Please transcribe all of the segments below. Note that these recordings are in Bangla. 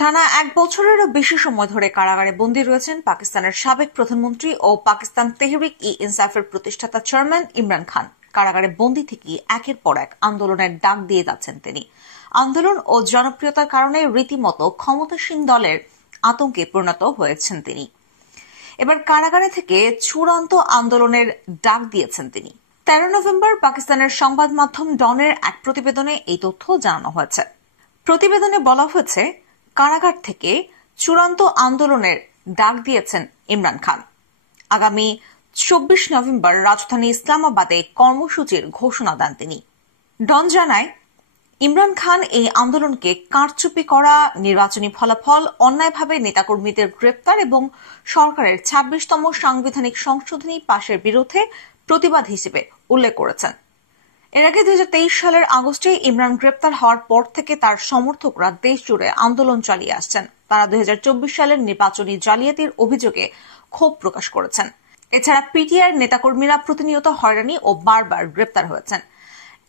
টানা 1 বছরেরও বেশি সময় ধরে কারাগারে বন্দী রয়েছেন পাকিস্তানের সাবেক প্রধানমন্ত্রী ও পাকিস্তান তেহরিক-ই-ইনসাফের প্রতিষ্ঠাতা চেয়ারম্যান ইমরান খান। কারাগারে বন্দী থেকে একের পর এক আন্দোলনের ডাক দিয়ে যাচ্ছেন তিনি। আন্দোলন ও জনপ্রিয়তার কারণে রীতিমতো ক্ষমতাসীন দলের আতঙ্কে পরিণত হয়েছেন তিনি। এবার কারাগারে থেকে চূড়ান্ত আন্দোলনের ডাক দিয়েছেন তিনি। 13 নভেম্বর পাকিস্তানের সংবাদ মাধ্যম ডনের এক প্রতিবেদনে এই তথ্য জানানো হয়েছে। প্রতিবেদনে বলা হয়েছে, কারাগার থেকে চূড়ান্ত আন্দোলনের ডাক দিয়েছেন ইমরান খান। আগামী 24 নভেম্বর রাজধানী ইসলামাবাদে কর্মসূচির ঘোষণা দেন তিনি। ডন জানায়, ইমরান খান এই আন্দোলনকে কারচুপি করা, নির্বাচনী ফলাফল, অন্যায়ভাবে নেতাকর্মীদের গ্রেপ্তার এবং সরকারের 26তম সাংবিধানিক সংশোধনী পাশের বিরুদ্ধে প্রতিবাদ হিসেবে উল্লেখ করেছেন। এর আগে 2023 সালের আগস্টে ইমরান গ্রেপ্তার হওয়ার পর থেকে তার সমর্থকরা দেশ জুড়ে আন্দোলন চালিয়ে আসছেন। তারা 2024 সালের নির্বাচনী জালিয়াতির অভিযোগে ক্ষোভ প্রকাশ করেছেন। এছাড়া পিটিআর নেতাকর্মীরা প্রতিনিয়ত হয়রানি ও বারবার গ্রেপ্তার হয়েছেন।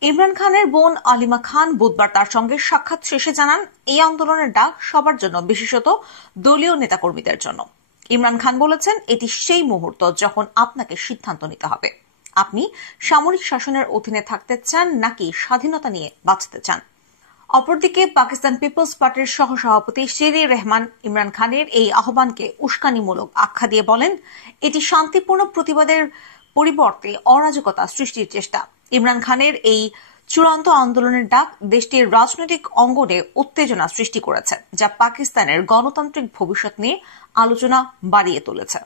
ইমরান খানের বোন আলিমা খান বুধবার তার সঙ্গে সাক্ষাৎ শেষে জানান, এই আন্দোলনের ডাক সবার জন্য, বিশেষত দলীয় নেতাকর্মীদের জন্য। ইমরান খান বলেছেন, এটি সেই মুহূর্ত যখন আপনাকে সিদ্ধান্ত নিতে হবে। আপনি সামরিক শাসনের অধীনে থাকতে চান নাকি স্বাধীনতা নিয়ে বাঁচতে চান। অপরদিকে পাকিস্তান পিপলস পার্টির সহসভাপতি শেরি রেহমান ইমরান খানের এই আহ্বানকে উস্কানিমূলক আখ্যা দিয়ে বলেন, এটি শান্তিপূর্ণ প্রতিবাদের পরিবর্তে অরাজকতা সৃষ্টির চেষ্টা। ইমরান খানের এই চূড়ান্ত আন্দোলনের ডাক দেশটির রাজনৈতিক অঙ্গনে উত্তেজনা সৃষ্টি করেছে, যা পাকিস্তানের গণতান্ত্রিক ভবিষ্যৎ নিয়ে আলোচনা বাড়িয়ে তুলেছে।